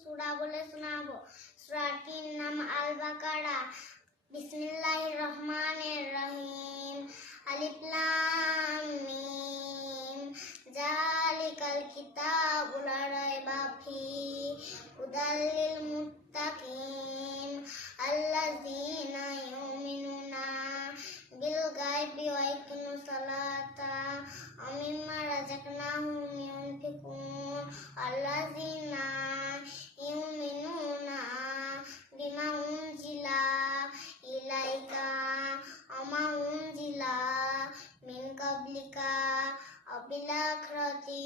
সূরা বলে শোনাবো। সূরাটির নাম আল বাকারা। বিসমিল্লাহির রহমানির রহিম। আলিফ লাম মিম। যালিকাল কিতাবু লা রাইবা ফিহি হুদাল লিল মুত্তাকিন আল্লাযীনা ইউমিনুনা বিল গায়বি ওয়া ইয়াকিমুস সালাতা ওয়া মিম্মা রাযাকনাহুম ইউনফিকুন আল্লাযীনা ইউমিনুনা বিমা উনজিলা ইলাইকা ওয়া মা উনজিলা মিন ক্বাবলিকা ওয়া বিল আখিরাতি